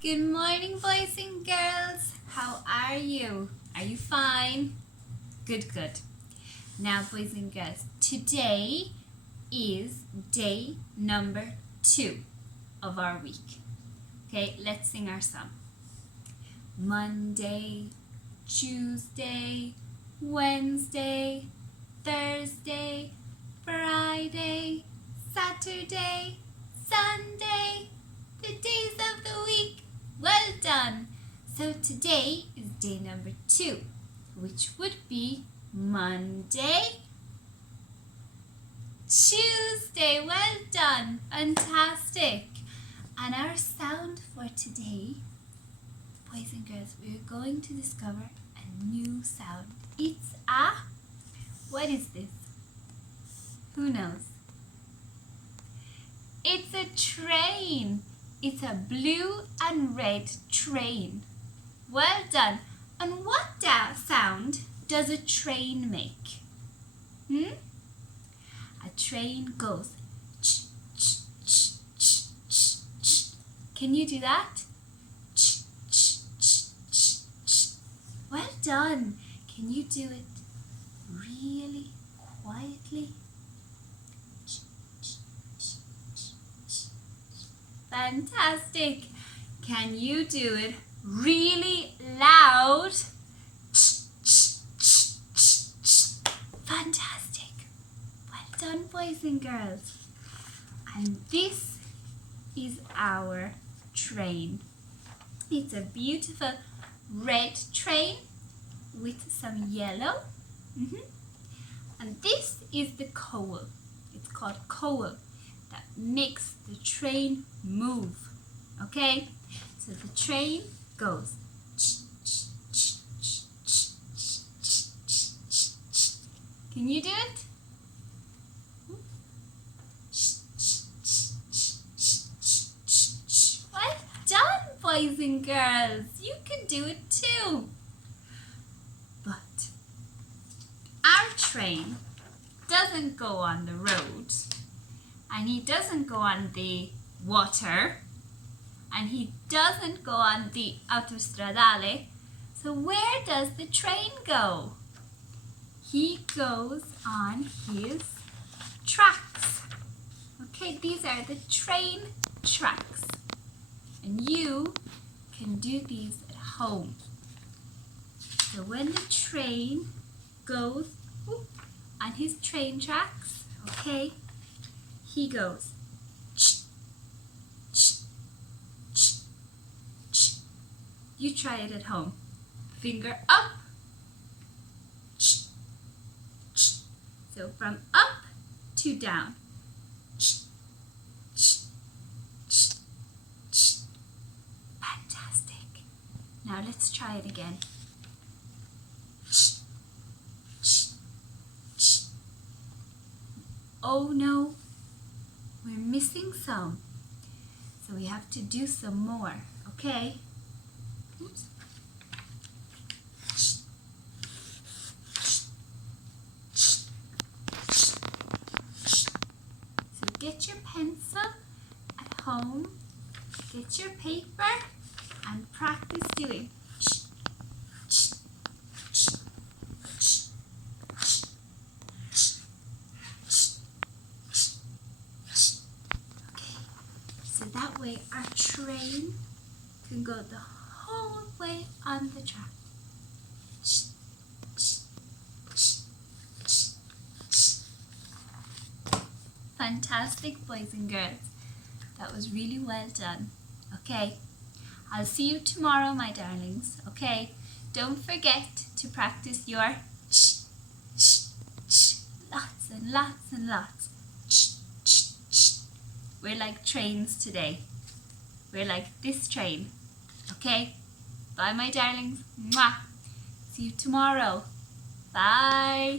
Good morning, boys and girls. How are you? Are you fine? Good, good. Now, boys and girls, today is day number 2 of our week. Okay, let's sing our song. Monday, Tuesday, Wednesday, Thursday, Friday, Saturday, Sunday, the days of the week. Well done! So today is day number 2, which would be Monday, Tuesday. Well done! Fantastic! And our sound for today, boys and girls, we're going to discover a new sound. It's a, what is this? Who knows? It's a train. It's a blue and red train. Well done. And what sound does a train make? A train goes ch, ch, ch, ch, ch, ch. Can you do that? Ch, ch, ch, ch, ch. Well done. Can you do it really quietly? Fantastic. Can you do it really loud? Fantastic. Well done, boys and girls. And this is our train. It's a beautiful red train with some yellow. And this is the coal. It's called coal. That makes the train move. Okay, so the train goes. Can you do it? Well done, boys and girls. You can do it too. But our train doesn't go on the road. And he doesn't go on the water, and he doesn't go on the autostradale. So where does the train go? He goes on his tracks. Okay, these are the train tracks. And you can do these at home. So when the train goes on his train tracks, okay, he goes ch, ch, ch, ch. You try it at home. Finger up. Ch, ch. So from up to down. Ch, ch, ch, ch. Fantastic. Now let's try it again. Ch, ch, ch. Oh no. We're missing some, so we have to do some more, okay? Oops. So get your pencil at home, get your paper, and practice doing. So that way our train can go the whole way on the track. Fantastic, boys and girls. That was really well done. Okay, I'll see you tomorrow, my darlings. Okay, don't forget to practice your lots and lots and lots. We're like trains today. We're like this train. Okay? Bye, my darlings. Mwah. See you tomorrow. Bye.